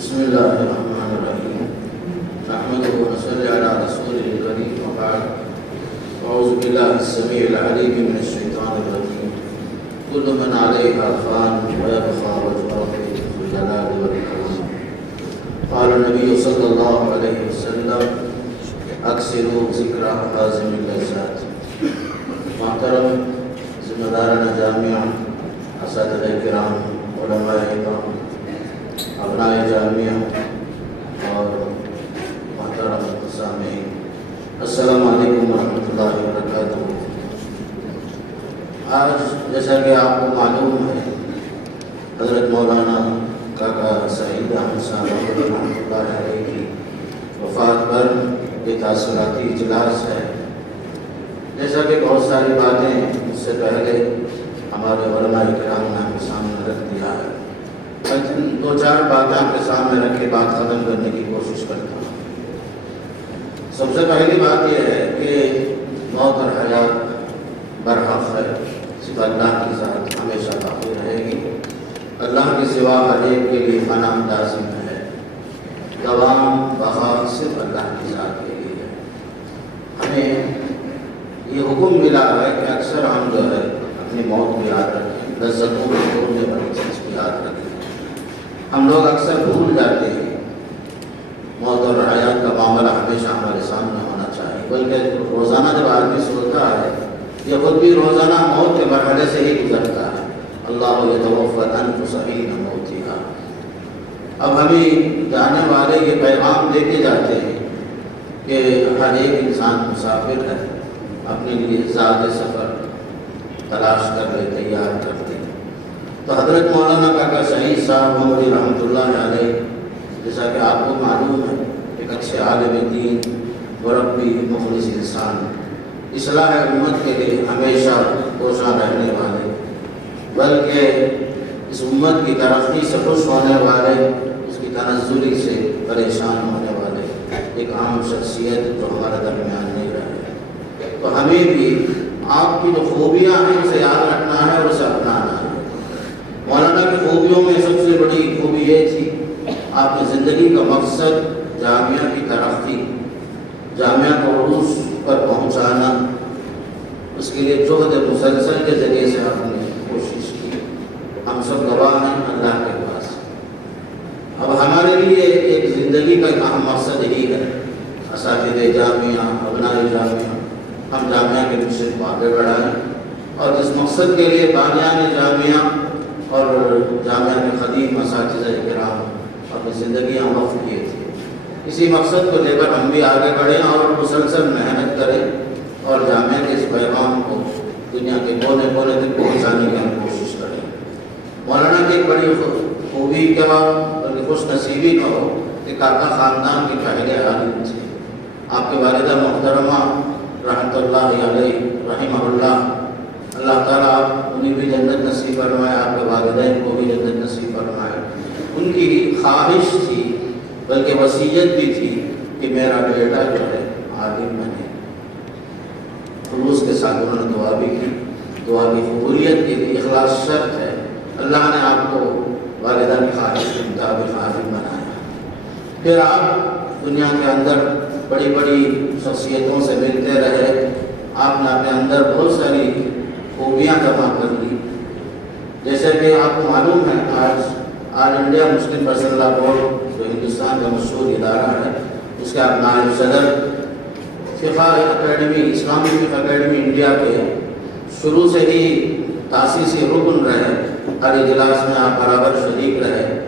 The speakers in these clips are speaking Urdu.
بسم الله الرحمن الرحيم نحمده ونصلي على رسوله الكريم وبعد أعوذ بالله السميع العليم من الشيطان الرجيم كل من عليها فان ويبقى وجه ربك ذو الجلال والإكرام قال النبي صلى الله عليه وسلم اکثروا ذکر حازم اللذات. محترم ذمہ داران جامعہ، اساتذہ کرام، علماء کرام، ابناء جامعہ اور محترم سامعین، السلام علیکم ورحمۃ اللہ وبرکاتہ. آج جیسا کہ آپ کو معلوم ہے، حضرت مولانا کاکا سعید احمد صاحب رحمۃ اللہ علیہ کی وفات پر یہ تاثراتی اجلاس ہے. جیسا کہ بہت ساری باتیں اس سے پہلے ہمارے علماء کرام نے ہمیں سامنے رکھ دیا ہے، لیکن دو چار باتیں آپ کے سامنے رکھ کے بات ختم کرنے کی کوشش کرتا ہوں. سب سے پہلی بات یہ ہے کہ موت اور حیات برحق ہے، صرف اللہ کی ذات ہمیشہ باقی رہے گی. اللہ کے سوا ہر ایک کے لیے فنا لازم ہے، دوام بقا صرف اللہ کی ذات کے لیے ہے. ہمیں یہ حکم ملا ہے کہ اکثر ہم جو ہے اپنی موت کو یاد رکھیں، لذتوں کو چھوڑنے والی چیز کو یاد رکھیں. ہم لوگ اکثر بھول جاتے ہیں. موت اور حیات کا معاملہ ہمیشہ ہمارے سامنے ہونا چاہیے، بلکہ روزانہ جب آدمی سوچتا ہے، یہ خود بھی روزانہ موت کے مرحلے سے ہی گزرتا ہے. اللہ یتوفی الانفس حین موتہا. اب ہمیں جانے والے یہ پیغام دے کے جاتے ہیں کہ ہر ایک انسان مسافر ہے، اپنے لیے زاد سفر تلاش کر لے، تیار کر لے. تو حضرت مولانا کاکا سعید صاحب محمد رحمۃ اللہ علیہ، جیسا کہ آپ کو معلوم ہے، ایک اچھے عالم دین، مربی، مخلص انسان، اصلاح امت کے لیے ہمیشہ کوشاں رہنے والے، بلکہ اس امت کی ترقی سے خوش ہونے والے، اس کی تنزلی سے پریشان ہونے والے ایک عام شخصیت جو ہمارے درمیان نہیں رہے. تو ہمیں بھی آپ کی جو خوبیاں ہیں اسے یاد رکھنا ہے اور اسے اپنانا ہے. مولانا کی خوبیوں میں سب سے بڑی خوبی یہ تھی، آپ نے زندگی کا مقصد جامعہ کی ترقی، جامعہ کو عروج پر پہنچانا، اس کے لیے جہد مسلسل کے ذریعے سے آپ نے کوشش کی. ہم سب گواہ ہیں اللہ کے پاس. اب ہمارے لیے ایک زندگی کا ایک اہم مقصد یہی ہے، اساتذہ جامعہ، ابناء جامعہ، ہم جامعہ کے مشن کو آگے بڑھائیں، اور جس مقصد کے لیے بانیان جامعہ اور جامعہ کے خدیم اساتذہ کرام اپنی زندگیاں وقف کیے تھے، اسی مقصد کو لے کر ہم بھی آگے بڑھیں اور مسلسل محنت کریں اور جامعہ کے اس پیغام کو دنیا کے کونے کونے تک پہنچانے کی ہم کوشش کریں. مولانا کی ایک بڑی خوبی کیا، بلکہ خوش نصیبی کا ہو کہ کاکا خاندان کے پہلے عالم تھے. آپ کے والدہ محترمہ رحمۃ اللہ علیہ رحمہ اللہ، اللہ تعالیٰ انہیں بھی جنت نصیب فرمائے، آپ کے والدین کو بھی جنت نصیب فرمائے. ان کی خواہش تھی، بلکہ وصیت بھی تھی کہ میرا بیٹا جو ہے عالم بنے. خلوص کے ساتھ انہوں نے دعا بھی کی. دعا کی قبولیت کے لیے اخلاص شرط ہے. اللہ نے آپ کو والدہ کی خواہش کے مطابق عالم بنایا. پھر آپ دنیا کے اندر بڑی بڑی شخصیتوں سے ملتے رہے. آپ نے اپنے اندر بہت ساری خوبیاں جمع کر لی. جیسے کہ آپ کو معلوم ہے، آج آل انڈیا مسلم پرسنل لا بورڈ جو ہندوستان کا مشہور ادارہ ہے، اس کے آپ نائب صدر، فقہ اکیڈمی، اسلامی فقہ اکیڈمی انڈیا کے شروع سے ہی تاسیسی رکن رہے. ہر اجلاس میں آپ برابر شریک رہے.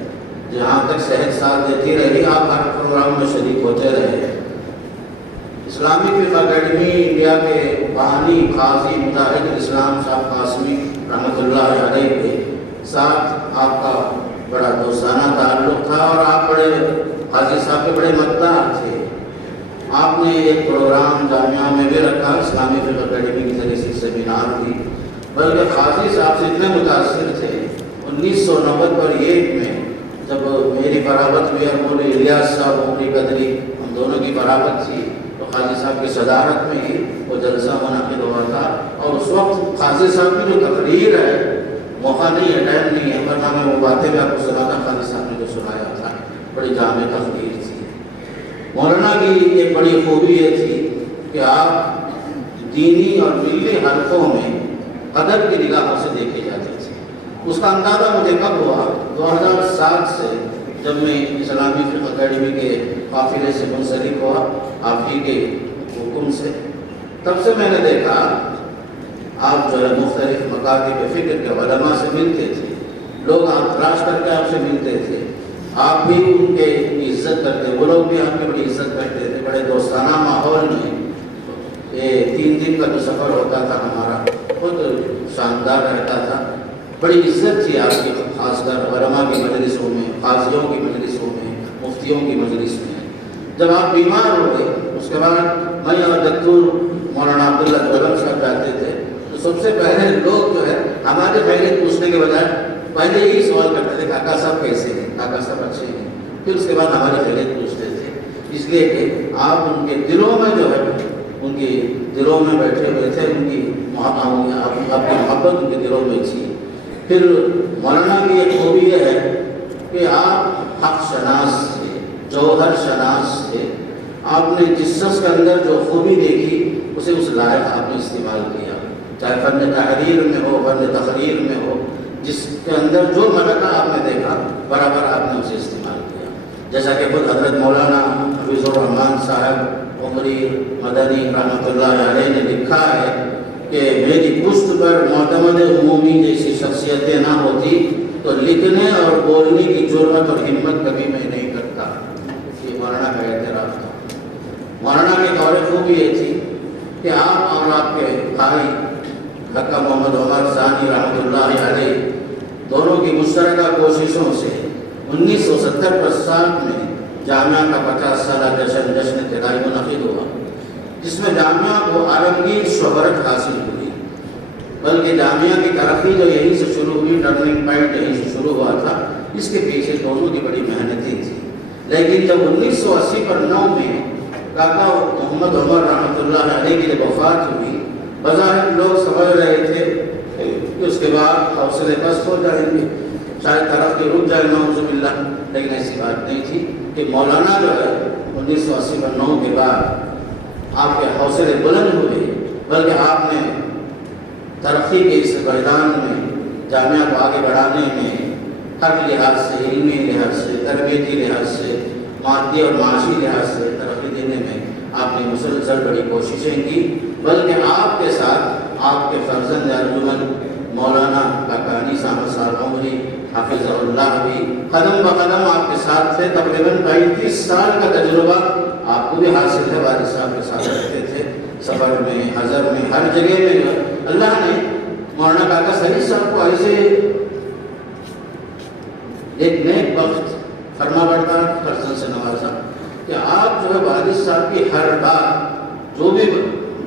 جہاں تک صحت ساتھ دیتی رہی، آپ ہر پروگرام میں شریک ہوتے رہے. اسلامی فقہ اکیڈمی انڈیا کے بانی قاضی مجاہد الاسلام صاحب قاسمی رحمۃ اللہ علیہ کے ساتھ آپ کا بڑا دوستانہ تعلق تھا، اور آپ بڑے قاضی صاحب کے بڑے مددگار تھے. آپ نے ایک پروگرام جامعہ میں بھی رکھا، اسلامی فقہ اکیڈمی کے ذریعے سے سیمینار بھی، بلکہ قاضی صاحب سے اتنے متاثر تھے 1991 میں جب میری فراغت ہوئی اور مولوی الیاس صاحب عمری قدری، ہم دونوں کی فراغت تھی، تو قاضی صاحب کی صدارت میں ہی وہ جلسہ منعقد ہوا تھا. اور اس وقت قاضی صاحب کی جو تقریر ہے، موقع نہیں ہے، ٹائم نہیں ہے، ورنہ میں وہ باتیں میں آپ کو سناتا. قاضی صاحب نے جو سنایا تھا بڑی جامع تقریر تھی۔ مولانا کی ایک بڑی خوبی یہ تھی کہ آپ دینی اور ملی حلقوں میں ادب کی نگاہوں سے دیکھے جاتے تھے۔ اس کا اندازہ مجھے کب ہوا؟ 2007 سے جب میں اسلامی فقہ اکیڈمی کے قافلے سے منسلک ہوا آپ ہی کے حکم سے، تب سے میں نے دیکھا آپ جو ہے مختلف مکاتب فکر کے علماء سے ملتے تھے، لوگ آپ تلاش کر کے آپ سے ملتے تھے، آپ بھی ان کے عزت کرتے، وہ لوگ بھی آپ کی بڑی عزت کرتے تھے۔ بڑے دوستانہ ماحول میں یہ 3 دن کا جو سفر ہوتا تھا ہمارا بہت شاندار رہتا تھا۔ بڑی عزت تھی آپ کی، خاص کر علماء کی مجلسوں میں، قاضیوں کی مجلسوں میں، مفتیوں کی مجلس میں۔ جب آپ بیمار ہو گئے اس کے بعد میں اور دکتور مولانا عبداللہ غلام صاحب جاتے تھے تو سب سے پہلے لوگ جو ہے ہمارے خیریت پوچھنے کے بجائے پہلے یہی سوال کرتے تھے کاکا صاحب کیسے ہیں، کاکا صاحب اچھے ہیں، پھر اس کے بعد ہماری خیریت پوچھتے تھے، اس لیے کہ آپ ان کے دلوں میں جو ہے ان کی دلوں میں بیٹھے ہوئے تھے، ان کی آپ کی محبت ان کے دلوں میں تھی۔ پھر مولانا کی ایک خوبی یہ ہے کہ آپ حق شناس تھے، جوہر شناس تھے۔ آپ نے جس شخص کے اندر جو خوبی دیکھی اسے اس لائق آپ نے استعمال کیا، چاہے فن تحریر میں ہو، فن تقریر میں ہو، جس کے اندر جو ملکہ آپ نے دیکھا برابر آپ نے اسے استعمال کیا۔ جیسا کہ خود حضرت مولانا حفیظ الرحمان صاحب عمری مدنی رحمۃ اللہ علیہ نے لکھا ہے کہ میری پشت پر معتمد عمومی جیسی شخصیتیں نہ ہوتی تو لکھنے اور بولنے کی جرأت اور ہمت کبھی میں نہیں کرتا۔ یہ مولانا کا اعتراف تھا۔ مولانا کی دور خوبی یہ تھی کہ آپ اور آپ کے بھائی حقہ محمد عمر ثانی رحمۃ اللہ علیہ دونوں کی مشترکہ کوششوں سے 1970 میں جامعہ کا 50 سالہ جشن ابتدائی منعقد ہوا، جس میں جامعہ کو عالمگیر شہرت حاصل ہوئی۔ بلکہ جامعہ کی ترقی جو یہیں سے شروع ہوئی، ٹرننگ پوائنٹ یہیں سے شروع ہوا تھا، اس کے پیچھے دونوں کی بڑی محنتیں تھی۔ لیکن جب 1980 میں کاکا محمد عمر رحمۃ اللہ علیہ کی جب وفات ہوئی، بظاہر لوگ سمجھ رہے تھے کہ اس کے بعد حوصلے پست ہو جائیں گے، شاید ترقی رک جائے، نعوذ باللہ، لیکن ایسی بات نہیں تھی کہ مولانا جو ہے 1980 کے بعد آپ کے حوصلے بلند ہوئے، بلکہ آپ نے ترقی کے اس میدان میں جامعہ کو آگے بڑھانے میں ہر لحاظ سے، علمی لحاظ سے، تربیتی لحاظ سے، مادی اور معاشی لحاظ سے ترقی دینے میں آپ نے مسلسل بڑی کوششیں کی۔ بلکہ آپ کے ساتھ آپ کے فرزند ارجمند مولانا کاکا انیس احمد صاحب عمری حافظ اللہ بھی قدم بقدم آپ کے ساتھ تھے۔ تقریباً 35 سال کا تجربہ آپ کو بھی حاصل ہے، والد صاحب کے ساتھ رہتے تھے، سفر میں، حضر میں، ہر جگہ میں۔ اللہ نے مولانا کاکا سعید صاحب کو ایسے ایک نیک بخت فرما بردار فرزند سے نوازا کہ آپ جو ہے والد صاحب کی ہر بات، جو بھی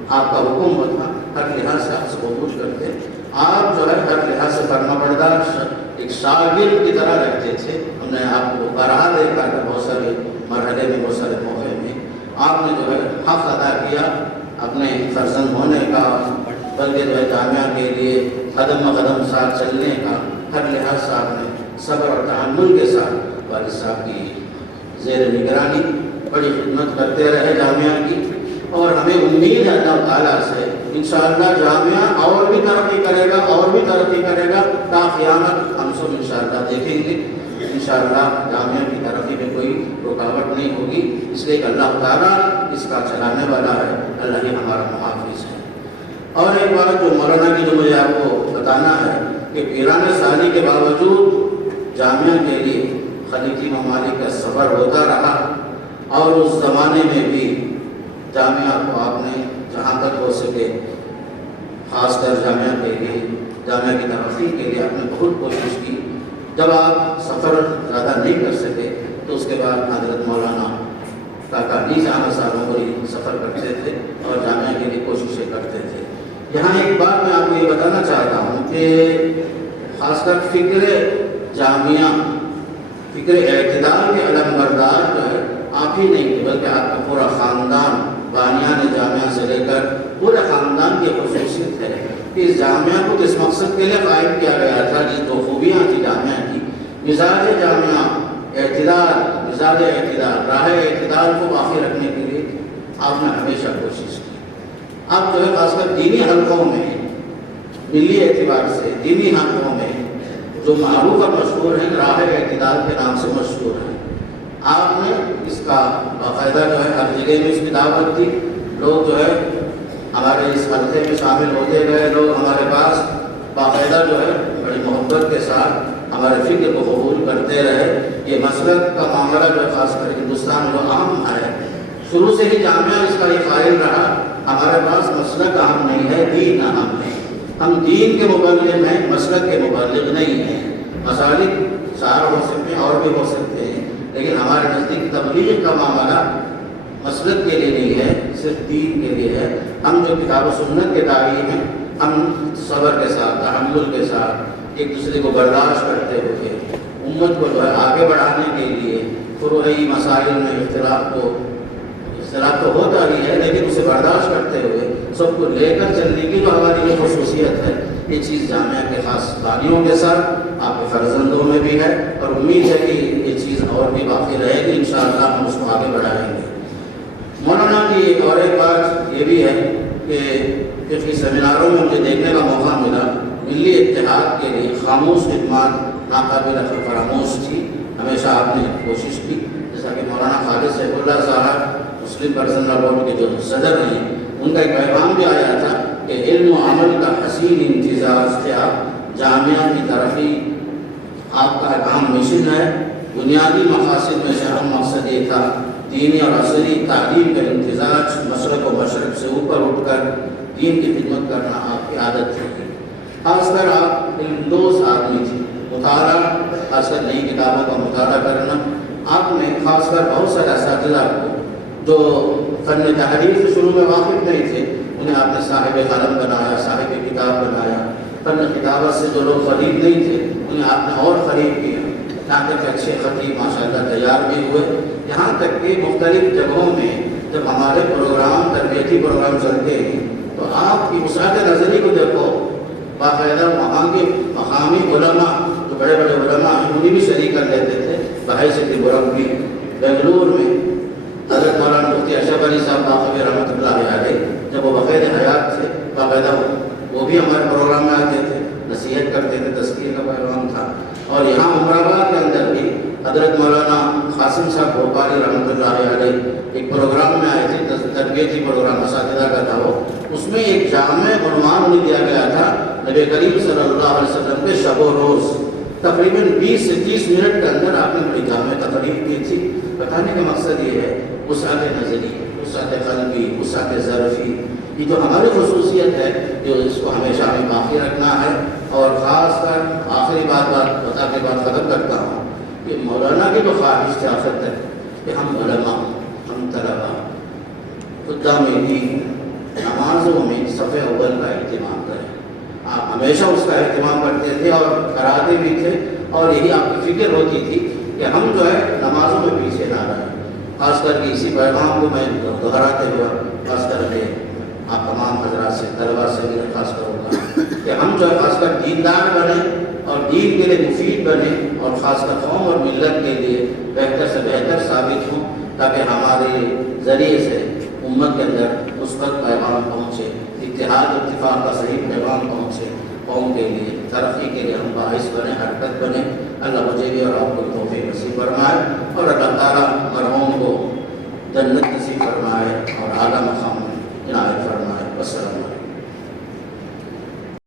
آپ کا حکم ہوتا، ہر لحاظ سے آپ سے قبول کرتے۔ آپ جو ہے ہر لحاظ سے فرما بردار ایک شاگرد کی طرح رہتے تھے۔ ہم نے آپ کو بارہا دیکھا ہے بہت سارے مرحلے میں، بہت سارے موقع میں آپ نے جو ہے حق ادا کیا اپنے فرزند ہونے کا، بلکہ جو ہے جامعہ کے لیے قدم قدم ساتھ چلنے کا، ہر لحاظ سے آپ نے صبر اور تحمل کے ساتھ والد صاحب کی زیر نگرانی بڑی خدمت کرتے رہے جامعہ کی۔ اور ہمیں امید ہے اللہ تعالیٰ سے انشاءاللہ جامعہ اور بھی ترقی کرے گا، اور بھی ترقی کرے گا، تا قیامت ہم سب انشاءاللہ دیکھیں گے۔ انشاءاللہ جامعہ کی ترقی میں کوئی رکاوٹ نہیں ہوگی، اس لیے کہ اللہ تعالیٰ اس کا چلانے والا ہے، اللہ ہی ہمارا محافظ ہے۔ اور ایک بات جو مولانا کی جو مجھے آپ کو بتانا ہے کہ پیرانہ سالی کے باوجود جامعہ کے لیے خلیجی ممالک کا سفر ہوتا رہا، اور اس زمانے میں بھی جامعہ کو آپ نے جہاں تک ہو سکے، خاص کر جامعہ کے لیے، جامعہ کی ترقی کے لیے آپ نے بہت کوشش کی۔ جب آپ سفر زیادہ نہیں کر سکے تو اس کے بعد حضرت مولانا کاکا انیس احمد صاحب عمری سفر کرتے تھے اور جامعہ کے لیے کوششیں کرتے تھے۔ یہاں ایک بات میں آپ کو یہ بتانا چاہتا ہوں کہ خاص کر فکر جامعہ، فکر اعتدال کے علم بردار جو ہے آپ ہی نہیں تھے، بلکہ آپ کا پورا خاندان، بانیان جامعہ سے لے کر پورے خاندان کی خصوصیت ہے کہ اس جامعہ کو کس مقصد کے لیے قائم کیا گیا تھا، جس دو خوبیاں تھی جامعہ کی، مزاج جامعہ اعتدال، مزاج اعتدال، راہ اعتدال کو باقی رکھنے کے لیے آپ نے ہمیشہ کوشش کی۔ آپ جو ہے خاص کر دینی حلقوں میں، ملی اعتبار سے دینی حلقوں میں جو معروف اور مشہور ہیں، راہ اعتدال کے نام سے مشہور ہیں، آپ نے اس کا باقاعدہ جو ہے ہر جگہ میں اس کی دعوت دی۔ لوگ جو ہے ہمارے اس حلقے میں شامل ہوتے گئے، لوگ ہمارے پاس باقاعدہ جو ہے بڑی محبت کے ساتھ ہمارے فکر کو قبول کرتے رہے۔ یہ مسلک کا معاملہ جو خاص کر ہندوستان میں اہم ہے، شروع سے ہی جامعہ اس کا یہ قائل رہا، ہمارے پاس مسلک اہم نہیں ہے، دین اہم ہے۔ ہم دین کے مبلغ ہیں، مسلک کے مبلغ نہیں ہیں۔ مسالک چار ہو سکتے ہیں اور بھی ہو سکتے ہیں، لیکن ہمارے نزدیک تبلیغ کا معاملہ مسلک کے لیے نہیں ہے، صرف دین کے لیے ہے۔ ہم جو کتاب و سنت کے داعی ہیں، ہم صبر کے ساتھ، تحمل کے ساتھ، ایک دوسرے کو برداشت کرتے ہوئے امت کو جو ہے آگے بڑھانے کے لیے فروعی مسائل میں اختلاف تو ہوتا ہی ہے، لیکن اسے برداشت کرتے ہوئے سب کو لے کر چلنے کی جو ہماری یہ خصوصیت ہے، یہ چیز جامعہ کے خاص بانیوں کے ساتھ آپ کے فرزندوں میں بھی ہے، اور امید ہے کہ یہ چیز اور بھی باقی رہے گی، انشاءاللہ ہم اس کو آگے بڑھائیں گے۔ مولانا جی اور ایک بات یہ بھی ہے کہ فقہی سیمیناروں میں مجھے دیکھنے کا موقع ملا، ملی اتحاد کے لیے خاموش خدمات ناقابل فراموش تھی، ہمیشہ آپ نے کوشش کی۔ جیسا کہ مولانا خالد سیف اللہ صاحب مسلم پرسنل بورڈ کے جو صدر ہیں، ان کا ایک پیغام بھی آیا تھا کہ علم و عمل کا حسین امتزاج تھا جامعہ کی ترقی آپ کا اہم مشن ہے۔ بنیادی مقاصد میں سے اہم مقصد یہ تھا دینی اور عصری تعلیم کا امتزاج، مشرق و مشرق سے اوپر اٹھ کر دین کی خدمت کرنا آپ کی عادت تھی۔ خاص کر آپ علم دوست آدمی تھے، مطالعہ، خاص کر نئی کتابوں کا مطالعہ کرنا۔ آپ نے خاص کر بہت سارے اساتذہ کو جو فن تحریر سے شروع میں واقف نہیں تھے، انہیں آپ نے صاحب قلم بنایا، صاحب کتاب بنایا۔ فن کتابت سے جو لوگ قریب نہیں تھے، انہیں آپ نے اور قریب کیا، یہاں تک کہ اچھے خطیب ماشاءاللہ تیار بھی ہوئے۔ یہاں تک کہ مختلف جگہوں میں جب ہمارے پروگرام، تربیتی پروگرام چلتے ہیں، تو آپ کی وسعت نظری کو دیکھو، باقاعدہ وہاں کے مقامی علماء، جو بڑے بڑے علماء ہیں، انہیں بھی شریک کر لیتے تھے۔ بحیثیت مربی بنگلور میں حضرت مولانا مفتی اشرف علی صاحب باقی رحمۃ اللہ علیہ، جب وہ بقید حیات تھے، باقاعدہ وہ بھی ہمارے پروگرام میں آتے تھے، نصیحت کرتے تھے، تذکیر کا پیغام تھا۔ اور یہاں عمر آباد کے اندر بھی حضرت مولانا قاسم صاحب بھوپالی رحمۃ اللہ علیہ ایک پروگرام میں آئے تھے، تربیتی پروگرام اساتذہ کا تھا وہ۔ اس میں ایک جامع عنوان انہیں دیا گیا تھا نبی کریم صلی اللہ علیہ وسلم کے شب و روز۔ تقریباً 20 سے 30 منٹ کے اندر آپ نے بڑی جامع تقریر کی تھی۔ بتانے کا مقصد یہ ہے وسعت نظری، وسعت قلبی، وسعت ظرفی، یہ جو ہماری خصوصیت ہے، جو اس کو ہمیشہ ہمیں باقی رکھنا ہے۔ اور خاص کر آخری بات بتا کے بات ختم کرتا ہوں کہ مولانا کی جو خواہش تھی آخر تک کہ ہم علماء، ہم طلباء خدام دین نمازوں میں صف اول کا اہتمام کریں۔ آپ ہمیشہ اس کا اہتمام کرتے تھے اور کراتے بھی تھے، اور یہی آپ کی فکر ہوتی تھی کہ ہم جو ہے نمازوں میں پیچھے نہ رہیں۔ خاص کر کے اسی پیغام کو میں دہراتے ہوئے خاص کر کے آپ تمام حضرات سے، طلباء سے بھی درخواست کروں گا کہ ہم جو ہے خاص کر دیندار بنیں اور دین کے لیے مفید بنیں، اور خاص کر قوم اور ملت کے لیے بہتر سے بہتر ثابت ہوں، تاکہ ہمارے ذریعے سے امت کے اندر مثبت پیغام پہنچے، اتحاد اتفاق کا صحیح پیغام پہنچے، قوم کے لیے ترقی کے لیے ہم باعث بنے، حرکت بنے۔ اللہ مجھے بھی اور آپ کو توفیق نصیب فرمائے۔